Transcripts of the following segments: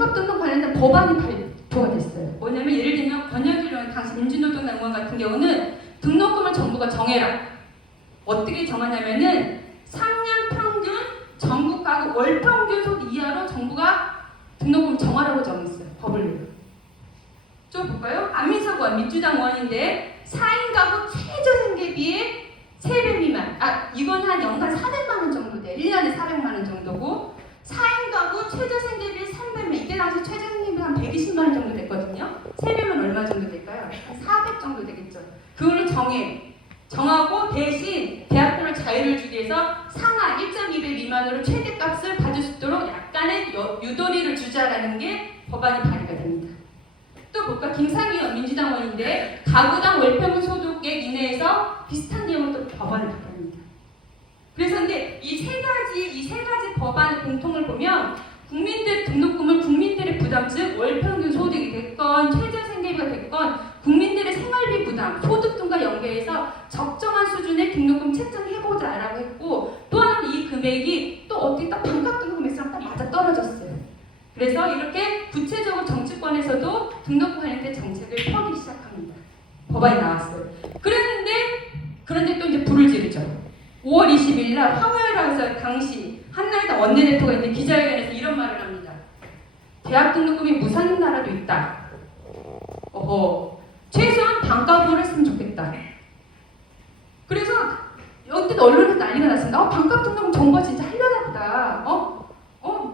반값 등록 관련된 법안이 발표가 됐어요. 뭐냐면 예를 들면 권혁일 당시 민주노동당 의원 같은 경우는 등록금을 정부가 정해라. 어떻게 정하냐면은 3년 평균 전국 가구 월 평균 소득 이하로 정부가 등록금 정하라고 정했어요. 법을. 좀 볼까요? 안민석 의원 민주당 의원인데 4인 가구 최저생계비의 3배 미만. 이건 한 연간 400만 원 정도 돼. 1년에 400만 원 정도고 4인 가구 최저생계비 3배면 이때 당시 최저생계비 한 120만 원 정도 됐거든요. 3배면 얼마 정도 될까요? 한 400 정도 되겠죠. 그거를 정하고 대신 대학교를 자유를 주기 위해서 상하 1.2배 미만으로 최대값을 받을 수 있도록 약간의 유도리를 주자라는 게 법안이 발의가 됩니다. 또 볼까? 김상희 의원 민주당 의원인데 가구당 월평균 소득액 이내에서 비슷한 내용을 또 법안을 발의합니다. 그래서 근데 이 세 가지 법안의 공통을 보면 국민들 등록금을 국민들의 부담, 즉 월평균 소득이 됐건 최저생계비가 됐건 국민들의 생활비 부담, 소득 등과 연계해서 적정한 수준의 등록금 책정해보자라고 했고 또 하나는 이 금액이 또 어떻게 딱 반값 등록금액이랑 딱 맞아 떨어졌어요. 그래서 이렇게 구체적으로 정치권에서도 등록금 관련된 정책을 펴기 시작합니다. 법안이 나왔어요. 그런데 또 이제 불을 지르죠. 5월 20일 날 황우여라서 당시 한나라당 원내대표가 있는 기자회견에서 이런 말을 합니다. 대학 등록금이 무상인 나라도 있다. 최소한 반값으로 했으면 좋겠다. 그래서 어쨌든 언론에서 난리가 났습니다. 반값 등록금 정부가 진짜 하려나 보다.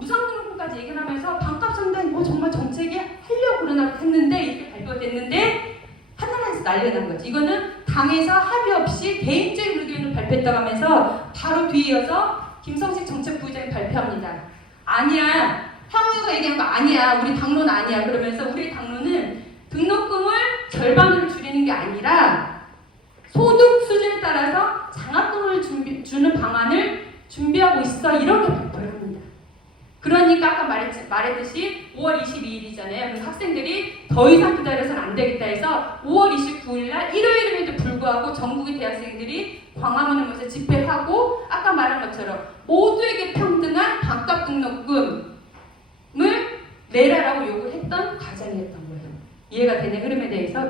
무상 등록금까지 얘기를 하면서 반값 상당히 정말 정책이 하려고 그러나 했는데 이렇게 발표가 됐는데 한나라에서 난리가 난 거지. 이거는 당에서 합의 없이 개인적인 의견을 발표했다고 하면서 바로 뒤이어서 김성식 정책부의장이 발표합니다. 아니야. 황우여가 얘기한 거 아니야. 우리 당론은 아니야. 그러면서 우리 당론은 등록금을 절반으로 줄이는 게 아니라 소득 수준에 따라서 장학금을 주는 방안을 준비하고 있어. 이렇게 발표를 합니다. 그러니까 아까 말했듯이 5월 22일이잖아요. 그래서 학생들이 더 이상 기다려서는 안 되겠다 해서 5월 29일 날 일요일임에도 불구하고 전국의 대학생들이 광화문에 모여서 집회하고 아까 말한 것처럼 모두에게 평등한 반값 등록금을 내라라고 요구했던 과정이었던 거예요. 이해가 되는 흐름에 대해서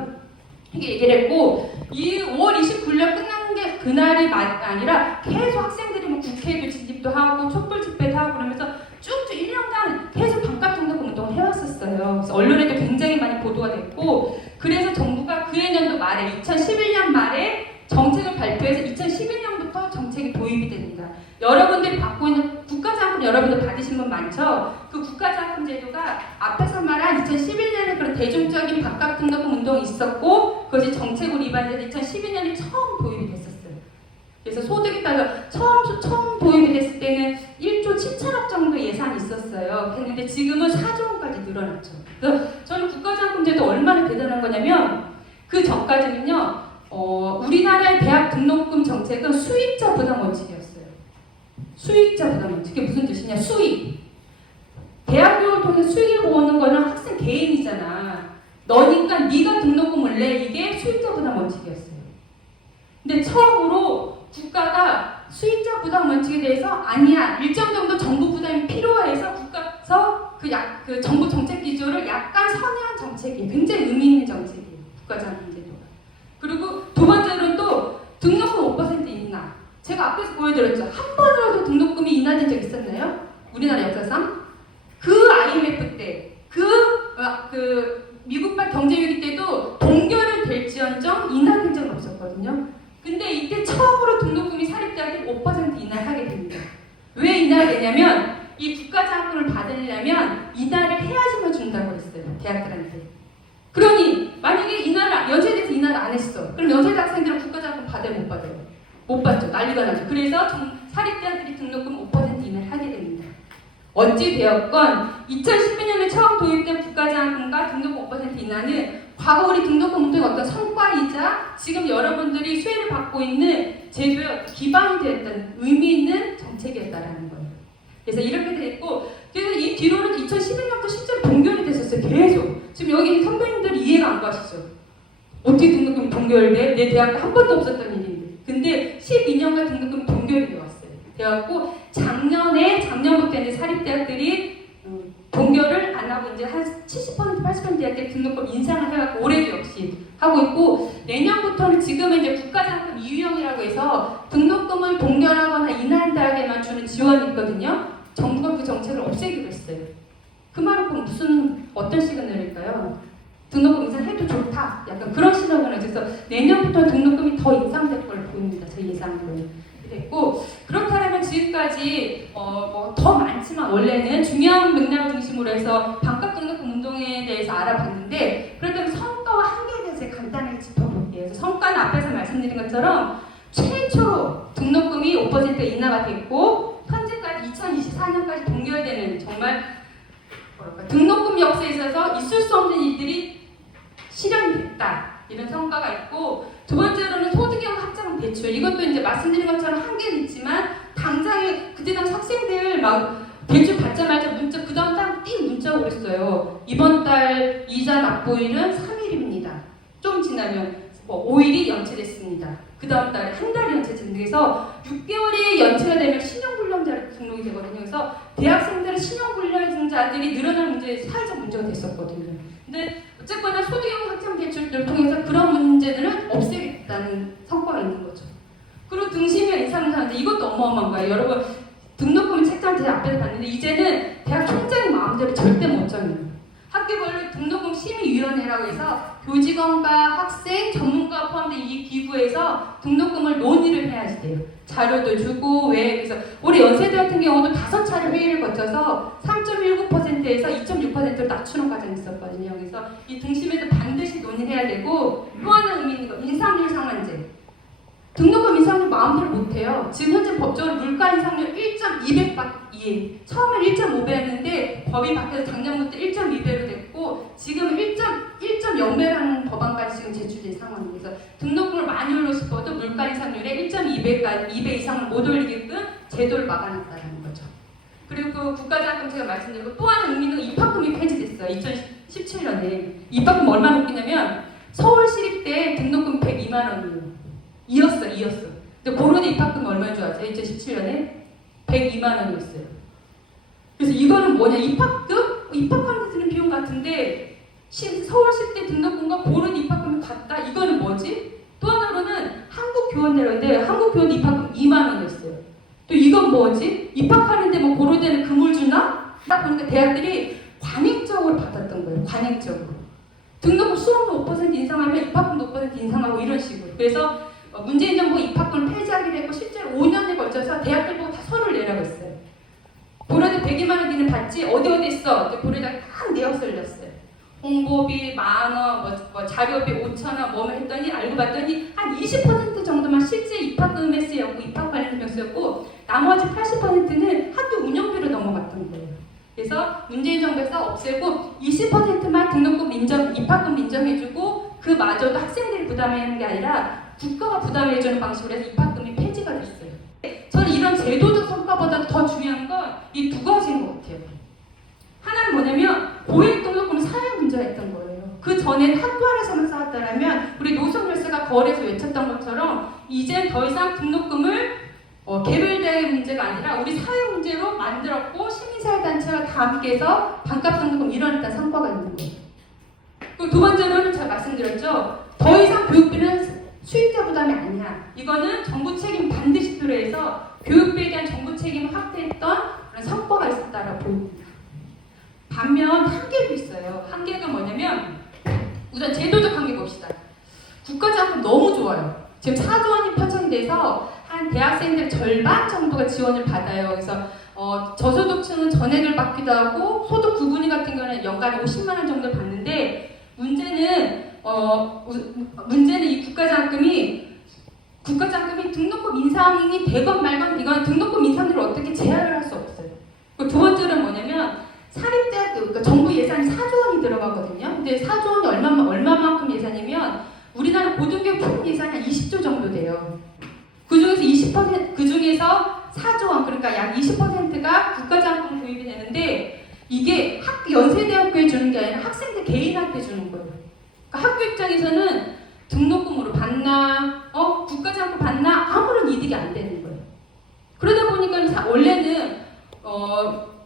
이게 얘기를 했고 이 5월 29일 끝난 게 그날이 아니라 계속 학생들이 뭐 국회에도 진입도 하고 촛불 집회도 하고 그러면서 쭉쭉 1년간 계속 반값 등록금 운동을 해왔었어요. 그래서 언론에도 굉장히 많이 보도가 됐고 그래서 정부가 그 해년도 말에 2011년 말에 정책을 발표해서 2012년부터 정책이 도입이 됩니다. 여러분들이 받고 있는 국가장학금 여러분들 받으신 분 많죠? 그 국가장학금 제도가 앞에서 말한 2011년에 그런 대중적인 반값 등록금 운동이 있었고 그것이 정책으로 입안돼서 2012년에 처음 도입이 됐었어요. 그래서 소득에 따라 처음 도입이 됐을 때는 1조 7천억 정도 예산이 있었어요. 했는데 지금은 4조 원까지 늘어났죠. 그래서 저는 국가장학금 제도 얼마나 대단한 거냐면 그 전까지는요. 우리나라의 대학 등록금 정책은 수익자 부담 원칙이었어요. 수익자 부담 원칙. 그게 무슨 뜻이냐? 수익. 대학 교육을 통해서 수익을 보는 거는 학생 개인이잖아. 너니까 네가 등록금을 내. 이게 수익자 부담 원칙이었어요. 근데 처음으로 국가가 수익자 부담 원칙에 대해서 아니야. 일정 정도 정부 부담이 필요해서 국가에서 그 정부 정책 기조를 약간 선회한 정책이에요. 굉장히 의미 있는 정책이에요. 국가장학금 제도가. 그리고 두 번째로는 또 등록금 5% 인하. 제가 앞에서 보여드렸죠. 한 번이라도 등록금이 인하된 적 있었나요? 우리나라 역사상? 그 IMF 때, 미국발 경제위기 때도 동결은 될지언정 인하된 적은 없었거든요. 근데 이때 처음으로 등록금이 사립대학에 5% 인하를 하게 됩니다. 왜 인하가 되냐면 이 국가장학금을 받으려면 인하를 해야지만 준다고 했어요. 대학들한테. 그러니 만약에 연세대에서 인하를 안 했어. 그럼 연세대 학생들은 국가장학금 받아요? 못 받아요? 못 받죠. 난리가 나죠. 그래서 사립대학들이 등록금 5% 인하를 하게 됩니다. 어찌 되었건 2012년에 처음 도입된 국가장학금과 등록금 5% 인하는 과거 우리 등록금 운동의 어떤 성과이자 지금 여러분들이 수혜를 받고 있는 제도의 기반이 되었던 의미 있는 정책이었다라는 거예요. 그래서 이렇게 됐고 그래서 이 뒤로는 2011년부터 실제로 동결이 됐었어요. 계속. 지금 여기 선배님들이 이해가 안 가시죠? 어떻게 등록금이 동결돼? 내 대학교 한 번도 없었던 일인데. 근데 12년간 등록금이 동결이 되었어요. 되었고 작년부터 이제 사립대학들이 동결을 안 하고 대학교 등록금 인상을 해갖고 올해도 역시 하고 있고, 내년부터는 지금은 이제 국가장학금 2유형이라고 해서 등록금을 동결하거나 인하한다에만 주는 지원이 있거든요. 정부가 그 정책을 없애기로 했어요. 그 말은 그럼 어떤 시그널일까요? 등록금 인상해도 좋다. 약간 그런 시그널을. 그래서 내년부터 등록금이 더 인상될 걸로 보입니다. 제 예상으로는. 됐고, 그렇다면 지금까지 더 많지만 원래는 중요한 맥락을 중심으로 해서 반값 등록금 운동에 대해서 알아봤는데, 그렇다면 성과와 한계에 대해서 제가 간단하게 짚어볼게요. 그래서 성과는 앞에서 말씀드린 것처럼 최초로 등록금이 5% 인하가 됐고, 현재까지 2024년까지 동결되는 정말 등록금 역사에 있어서 있을 수 없는 일들이 실현이 됐다. 이런 성과가 있고, 두 번째로는 소득형 학자금 대출. 이것도 이제 말씀드린 것처럼 한계는 있지만 당장에 그때 당시 학생들 막 대출 받자마자 문자, 그 다음 달 띵 문자가 그랬어요. 이번 달 이자 납부일은 3일입니다. 좀 지나면 5일이 연체됐습니다. 그 다음 달에 한 달이 연체됐는데, 그래서 6개월이 연체가 되면 신용불량자로 등록이 되거든요. 그래서 대학생들은 신용불량자들이 늘어나는 문제, 사회적 문제가 됐었거든요. 근데 어쨌거나 소득형 학자금 대출을 통해서 그런 문제들은 없애겠다는 성과가 있는 거죠. 그리고 등심의 인상하는데 이것도 어마어마한 거예요. 여러분, 등록금 책장 제 앞에서 봤는데 이제는 대학 총장이 마음대로 절대 못 정해요. 학교별로 등록금 심의위원회라고 해서 교직원과 학생, 전문가 포함된 이 기구에서 등록금을 논의를 해야지 돼요. 자료도 주고, 그래서 올해 연세대 같은 경우도 5차례 회의를 거쳐서 3.19%에서 2.6%로 낮추는 과정이 있었거든요. 그래서 이 등심에도 반드시 논의를 해야 되고, 또 하나 의미 있는 거, 인상률 상한제. 등록금 인상률 마음대로 못해요. 지금 현재 법적으로 물가 인상률 1.2배밖에, 처음엔 1.5배였는데 법이 바뀌어서 작년부터 1.2배로 됐고, 지금 1.0배라는 법안까지 지금 제출된 상황입니다. 그래서 등록금을 많이 올리고 싶어도 물가 인상률에 1.2배까지 2배 이상을 못 올리게끔 제도를 막아놨다는 거죠. 그리고 국가장학금 제가 말씀드리고, 또 하나 의미 있는 건 입학금이 폐지됐어요. 2017년에. 입학금 얼마나 웃기냐면 서울시립대 등록금 102만 원이에요. 이었어. 근데 고려대 입학금이 얼마인 줄 아세요? 2017년에 102만 원이었어요. 그래서 이거는 뭐냐? 입학하는 데 드는 비용 같은데 서울시대 등록금과 고려대 입학금이 같다? 이거는 뭐지? 또 하나로는 한국교원대로인데 한국교원 입학금 2만 원이었어요. 또 이건 뭐지? 입학하는데 뭐 고려대는 금을 주나? 딱 보니까 대학들이 관행적으로 받았던 거예요. 관행적으로. 등록금 수업료 5% 인상하면 입학금도 5% 인상하고 이런 식으로. 그래서 문재인 정부가 입학금을 폐지하기로 했고, 실제로 5년에 걸쳐서 대학들 보고 다 서류를 내라고 했어요. 고려대 102만 원 니는 받지? 어디 있어? 고려대가 딱 내역서를 냈어요. 홍보비 10,000원, 자료비 5,000원, 뭐 했더니 알고 봤더니 한 20% 정도만 실제 입학금에 쓰였고, 입학 관련 비용 쓰였고, 나머지 80%는 학교 운영비로 넘어갔던 거예요. 그래서 문재인 정부에서 없애고 20%만 등록금 입학금 인정해주고, 그마저도 학생들이 부담하는 게 아니라 국가가 부담해주는 방식으로 해서 입학금이 폐지가 됐어요. 저는 이런 제도적 성과보다 더 중요한 건 이 두 가지인 것 같아요. 하나는 뭐냐면 고액 등록금 사회 문제가 있던 거예요. 그 전에는 학교 안에서만 싸웠다면 우리 노선 열사가 거리에서 외쳤던 것처럼 이제 더 이상 등록금을 개별대의 문제가 아니라 우리 사회 문제로 만들었고, 시민사회단체가 다 함께해서 반값 등록금 이뤄냈다는 성과가 있는 거예요. 그리고 두 번째로는 제가 말씀드렸죠. 더 이상 교육비는 수익자 부담이 아니야. 이거는 정부 책임 반드시 필요해서 교육비에 대한 정부 책임을 확대했던 그런 성과가 있었다라고 보입니다. 반면 한계도 있어요. 한계가 뭐냐면 우선 제도적 한계 봅시다. 국가장학금 너무 좋아요. 지금 4조 원이 편성돼서 한 대학생들 절반 정도가 지원을 받아요. 그래서 저소득층은 전액을 받기도 하고, 소득 구분위 같은 경우는 연간에 50만 원 정도 받는데, 문제는 이 국가장학금이 등록금 인상이 되건 말건 이건 등록금 인상률을 어떻게 제한을 할 수 없어요. 두 번째는 뭐냐면 사립대학교, 그러니까 정부 예산이 4조 원이 들어가거든요. 근데 4조 원이 얼마만큼 예산이면 우리나라 고등교육 총 예산이 한 20조 정도 돼요. 그중에서 4조 원, 그러니까 약 20%가 국가장학금 도입이 되는데, 이게 연세대학교에 주는 게 아니라 학생들 개인한테 주는 거예요. 그러니까 학교 입장에서는 등록금으로 받나, 국가장학금 받나 아무런 이득이 안 되는 거예요. 그러다 보니까 원래는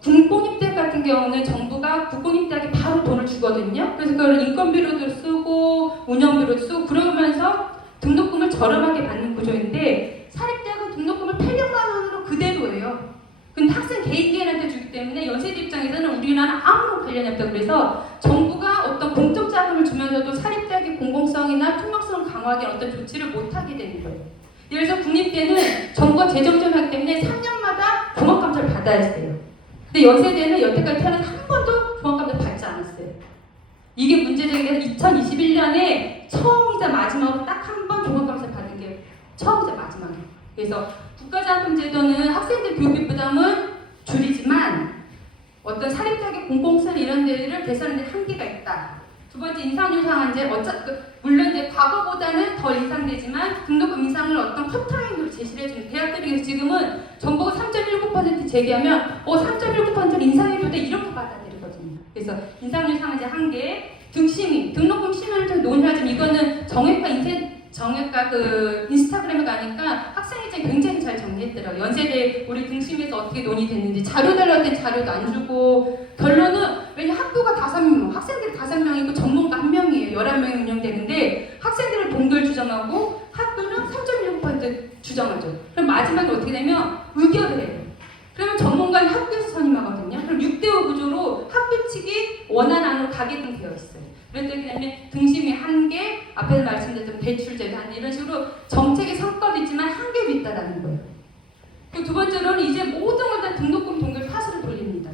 공립대학 같은 같은 경우는 정부가 국공립대학에 바로 돈을 주거든요. 그래서 그걸 인건비로도 쓰고 운영비로도 쓰고 그러면서 등록금을 저렴하게 받는 구조인데 사립대학은 등록금을 800만 원으로 그대로예요. 근데 학생 개인한테 주기 때문에 연세대 입장에서는 우리나라는 아무런 관련이 없다고 그래서 정부가 어떤 공적 자금을 주면서도 사립대학의 공공성이나 투명성을 강화하기 어떤 조치를 못하게 되는 거예요. 예를 들어서 국립대는 정부가 재정 지원하기 때문에 3년마다 종합감사를 받아야 했어요. 근데 연세대는 여태까지 태어나서 한 번도 종합감사 받지 않았어요. 이게 문제적인 게 2021년에 처음이자 마지막으로 딱 한 번 종합감사를 받은 게 처음이자 마지막이에요. 그래서 국가장학금제도는 학생들 교육비 부담을 줄이지만 어떤 사립대학의 공공성 이런 데를 개선하는 데 한계가 있다. 두 번째 인상률 상한제 물론 이제 과거보다는 덜 인상되지만 등록금 인상을 어떤 커트라인으로 제시를 해주는 대학들이 지금은 정부가 3.19% 제기하면 3.19%를 인상해도 돼 이렇게 받아들이거든요. 그래서 인상률 상한제 한계, 등심의 등록금 심의를 좀 논의하지만 이거는 정액과 그 인스타그램에 가니까 학생회장이 굉장히 잘 정리했더라고요. 연세대 우리 등심에서 어떻게 논의됐는지 자료 달라고 할 때 자료도 안 주고 결론은 왜냐 학교가 5명, 학생들이 5명이고 전문가 1명이에요. 11명이 운영되는데 학생들은 동결 주장하고 학교는 3.19% 주장하죠. 그럼 마지막에 어떻게 되면 의결을 해요. 그러면 전문가는 학교에서 선임하거든요. 그럼 6대5 구조로 학교 측이 원하는 안으로 가게끔 되어 있어요. 그랬더니 그다음에 등심이 한계, 앞에서 말씀드렸던 대출제도 한 이런 식으로 정책의 성과도 있지만 한계도 있다라는 거예요. 그 두 번째로는 이제 모든 걸 다 등록금 동결 탓으로 돌립니다.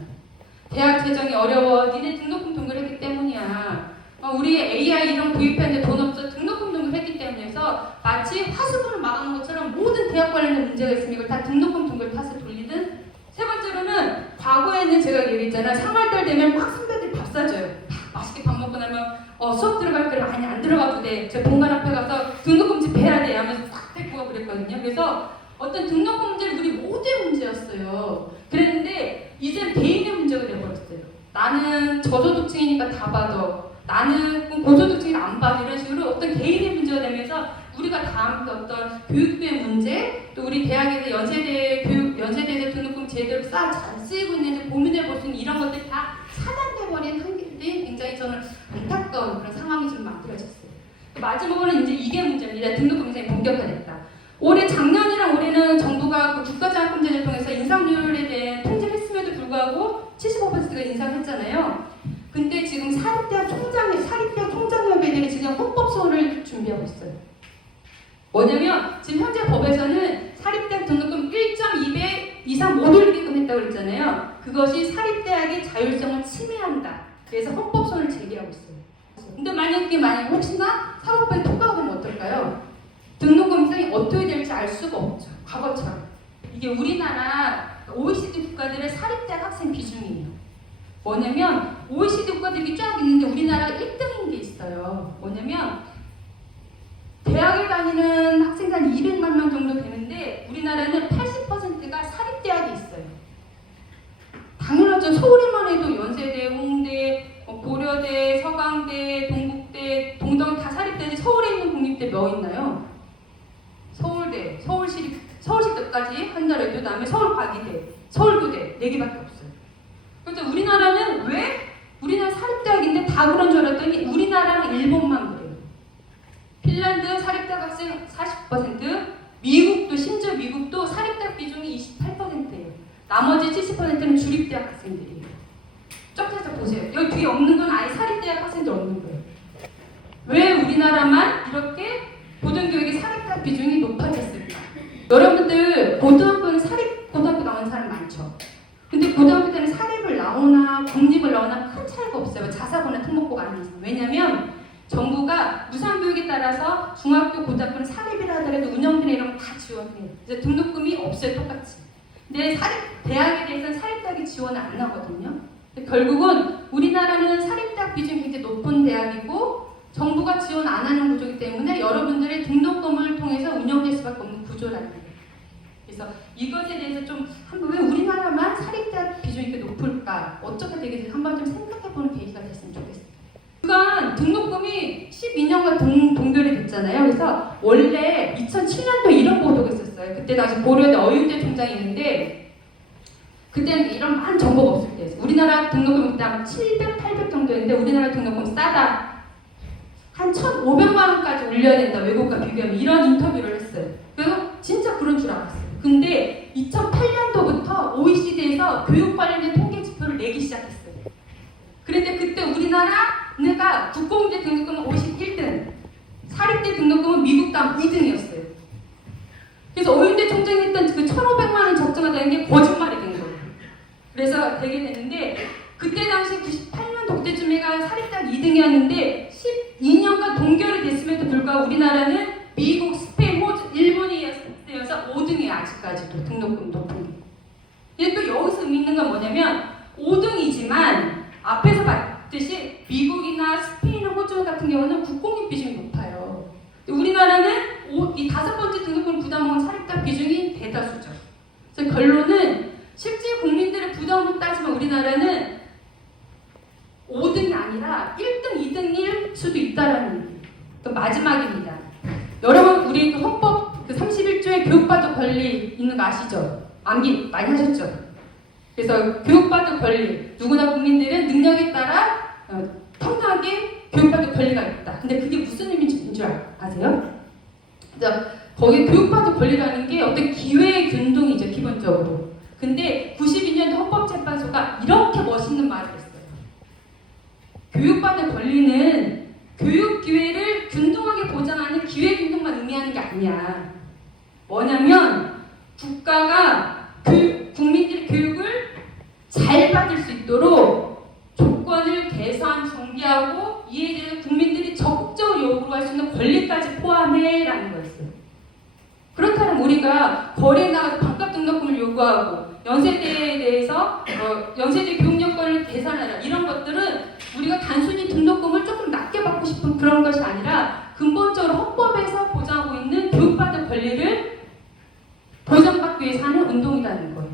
대학 재정이 어려워, 니네 등록금 동결했기 때문이야. 우리 AI 이런 도입하는데 돈 없어 등록금 동결했기 때문에 해서 마치 화수분을 막아놓은 것처럼 모든 대학 관련된 문제가 있으면 이걸 다 등록금 동결 탓을 돌리든 세 번째로는 과거에는 제가 얘기했잖아요. 3월달 되면 막 선배들이 밥 사줘요. 맛있게 밥 먹고 나면 수업 들어갈 때 많이 안 들어가도 돼. 제 본관 앞에 가서 등록금 집회해야 돼 하면서 싹 데리고 가고 그랬거든요. 그래서 어떤 등록금 문제는 우리 모두의 문제였어요. 그랬는데 이젠 개인의 문제가 되어버렸어요. 나는 저소득층이니까 다 받아. 나는 고소득층이 안 받아. 이런 식으로 어떤 개인의 문제가 되면서 우리가 다 함께 어떤 교육비의 문제, 또 우리 대학에서 연세대 등록금 제대로 잘 쓰이고 있는지 고민해 볼 수 있는 이런 것들이 다 차단돼버린 한계들이 굉장히 저는 안타까운 그런 상황이 좀 만들어졌어요. 마지막으로는 이제 이게 문제입니다. 등록금 인상이 본격화됐다. 작년이랑 올해는 정부가 그 국가장학금제를 통해서 인상률에 대한 통제를 했음에도 불구하고 75%가 인상했잖아요. 근데 지금 사립대학 총장협의회들이 지금 헌법소원을 준비하고 있어요. 뭐냐면 지금 현재 법에서는 사립대학 등록금 1.2배 이상 못 올리게끔 했다고 그랬잖아요. 그것이 사립대학의 자율성을 침해한다. 그래서 헌법소원을 제기하고 있어요. 근데 만약에 혹시나 사법부에 통과가 되면 어떨까요? 등록금 인상이 어떻게 될지 알 수가 없죠. 과거처럼. 이게 우리나라 OECD 국가들의 사립대학 학생 비중이에요. 뭐냐면 OECD 국가들이 쫙 있는데 우리나라가 1등인 게 있어요. 뭐냐면 대학에 다니는 학생이 한 200만 명 정도 되는데 우리나라는 80%가 사립대학에 있어요. 당연하죠. 서울에만 해도 연세대, 홍대, 고려대, 서강대, 동국대, 동덕 다 사립대인데 서울에 있는 공립대 몇 있나요? 서울대, 서울시대까지 한다고 해도 그다음에 서울과기대, 서울교대 4개밖에 없어요. 그래서 우리나라는 왜? 우리나라 사립대학인데 다 그런 줄 알았더니 우리나라랑 일본만 그래요. 핀란드 사립대학 학생 40%, 심지어 미국도 사립대학 비중이 28%예요. 나머지 70%는 주립대학 학생들이에요. 쫙 해서 보세요. 여기 뒤에 없는 건 아예 사립대학 학생들 없는 거예요. 왜 우리나라만 이렇게 고등교육의 사립대학 비중이 높아졌을까? 여러분들 고등학교는 사립고등학교 나오는 사람 많죠? 근데 고등학교 때는 사립을 나오나 공립을 나오나 큰 차이가 없어요. 자사고나 특목고가 아니어서. 왜냐면 정부가 무상교육에 따라서 중학교, 고등학교는 사립이라 하더라도 운영비나 이런 거 다 지원해요. 그래서 등록금이 없어요. 똑같이. 근데 대학에 대해서는 사립대학이 지원을 안 하거든요. 결국은 우리나라는 사립대학 비중이 굉장히 높은 대학이고 정부가 지원 안 하는 구조이기 때문에 여러분들의 등록금을 통해서 운영될 수밖에 없는 구조라는 거예요. 그래서 이것에 대해서 좀 한번 왜 우리나라만 사립대학 비중이 이렇게 높을까? 어떻게 되겠지? 한번 좀 생각해보는 계기가 됐으면 좋겠어요. 그간 등록금이 12년간 동결이 됐잖아요. 그래서 원래 2007년도에 이런 보도가 있었어요. 그때 당시 고려대 어윤대 총장이 있는데 그때는 이런 많은 정보가 없을 때였어요. 우리나라 등록금 그때 한 700, 800 정도였는데 우리나라 등록금 싸다. 한 1,500만 원까지 올려야 된다. 외국과 비교하면 이런 인터뷰를 했어요. 그래서 진짜 그런 줄 알았어요. 근데 2008년도부터 OECD에서 교육 관련된 통계 지표를 내기 시작했어요. 그런데 그때 우리나라가 국공립 등록금은 51등, 사립대 등록금은 미국 다음 2등이었어요. 그래서 오윤대 총장이 했던 그 1,500만 원 적정하다는 게 거짓말이 된 거예요. 그래서 되게 됐는데 그때 당시 98년 그때쯤에가 사립대 2등이었는데 12년간 동결이 됐음에도 불구하고 우리나라는 미국, 스페인, 호주, 일본이 이어서 5등이에요. 아직까지도 등록금 높은 게. 근데 또 여기서 의미 있는 건 뭐냐면 5등이지만 앞에서 봤듯이 미국이나 스페인, 호주 같은 경우는 국공립 비중이 높아요. 우리나라는 이 5번째 등록금 부담한 사립대 비중이 대다수죠. 그래서 결론은 실제 국민들의 부담을 따지면 우리나라는 5등이 아니라 1등, 2등일 수도 있다라는 얘기예요. 또 마지막입니다. 여러분 우리 그 헌법 그 31조에 교육받을 권리 있는 거 아시죠? 암기 많이 하셨죠? 그래서 교육받을 권리, 누구나 국민들은 능력에 따라 평등하게 교육받을 권리가 있다. 근데 그게 무슨 의미인 줄 아세요? 그래서 거기 교육받을 권리라는 게 어떤 기회의 균등이죠, 기본적으로. 근데 92년도 헌법재판소가 이렇게 멋있는 말을 했어요. 교육받을 권리는 교육 기회를 균등하게 보장하는 기회 균등만 의미하는 게 아니야. 뭐냐면 국가가 국민들의 교육을 잘 받을 수 있도록 조건을 개선, 정비하고 이에 대해 국민들이 적극적으로 요구할 수 있는 권리까지 포함해라는 거였어요. 그렇다면 우리가 거리에 나가서 반값 등록금을 요구하고 연세대에 대해서 연세대 교육 여건을 개선하라 이런 것들은 우리가 단순히 등록금을 조금 낮게 받고 싶은 그런 것이 아니라 근본적으로 헌법에서 보장하고 있는 교육받을 권리를 보장받기 위해서 하는 운동이라는 거예요.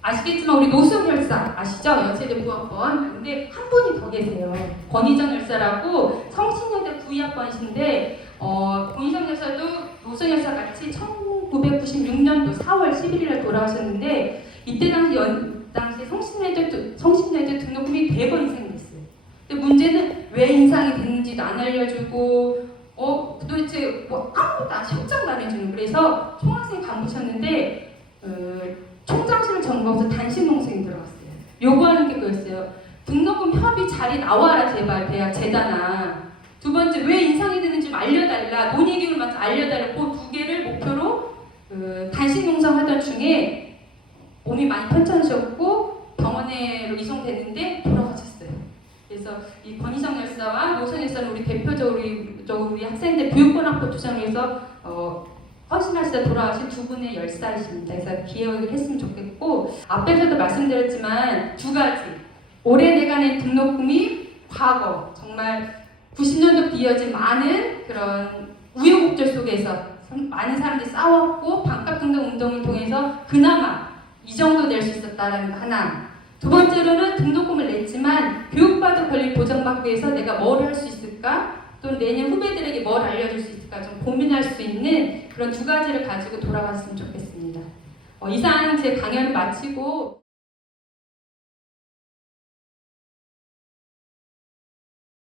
아시겠지만 우리 노수영 열사 아시죠? 연세대 부학번. 근데 한 분이 더 계세요. 권희정 열사라고 성신여대 9학번이신데 권희정 열사도 노수영 열사 같이 1996년도 4월 11일에 돌아오셨는데 이때 당시 성신여대 등록금이 100원 이상이 됐어요. 근데 문제는 왜 인상이 됐는지도 안 알려주고 도대체 뭐 아무것도 협정도 안 해주는. 그래서 총학생 간부셨는데 총장실을 점거해서 단식 농성이 들어갔어요. 요구하는 게 그거였어요. 등록금 협의 자리 나와라 제발 대학 재단아. 두 번째 왜 인상이 되는지 좀 알려달라. 논의기구를 맞춰 알려달라. 그 두 개를 목표로 단식 농성하던 중에 몸이 많이 편찮으셨고 병원으로 이송됐는데 돌아가셨어요. 그래서 이 권희정 열사와 노선 열사는 우리 대표적으로 우리 학생들 교육권학법 주장에서 헌신하시다 돌아가신 두 분의 열사이십니다. 그래서 기억을 했으면 좋겠고 앞에서도 말씀드렸지만 두 가지 올해 내가 낸 등록금이 과거 정말 90년도부터 이어진 많은 그런 우여곡절 속에서 많은 사람들이 싸웠고 반값 등록 운동을 통해서 그나마 이 정도 낼 수 있었다라는 거 하나. 두 번째로는 등록금을 냈지만 교육받을 권리를 보장받기 위해서 내가 뭘 할 수 있을까? 또 내년 후배들에게 뭘 알려줄 수 있을까? 좀 고민할 수 있는 그런 두 가지를 가지고 돌아갔으면 좋겠습니다. 이상 제 강연을 마치고